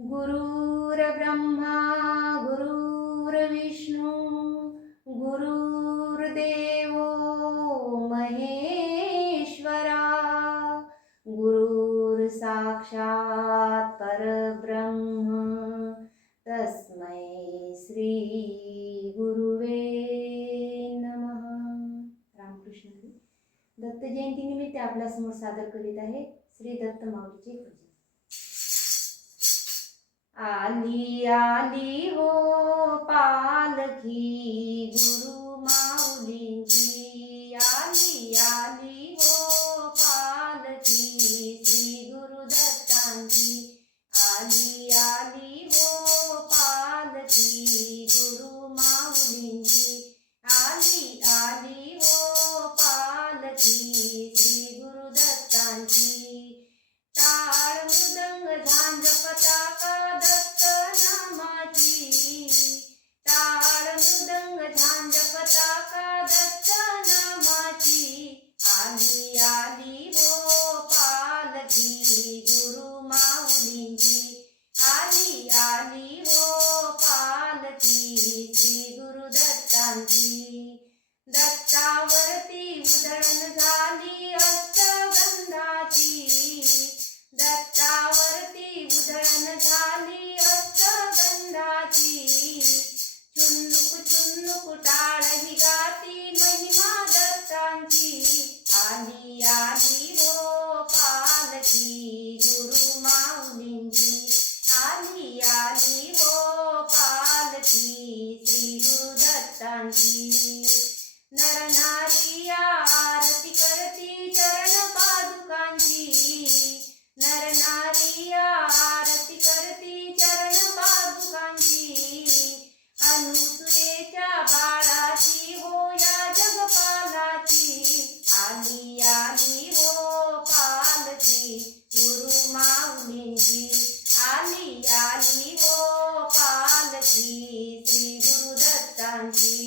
गुरुर्ब्रह्मा गुरुर्विष्णू गुरुर्देव महेश्वरा गुरुर्साक्षात् परब्रह्म तस्मै श्री गुरुवे नमः. रामकृष्ण दत्त जयंतीनिमित्त आपल्यासमोर सादर करीत आहे श्री दत्त माऊलीची पूजा आली आली हो पालकी। disfrutar. 关机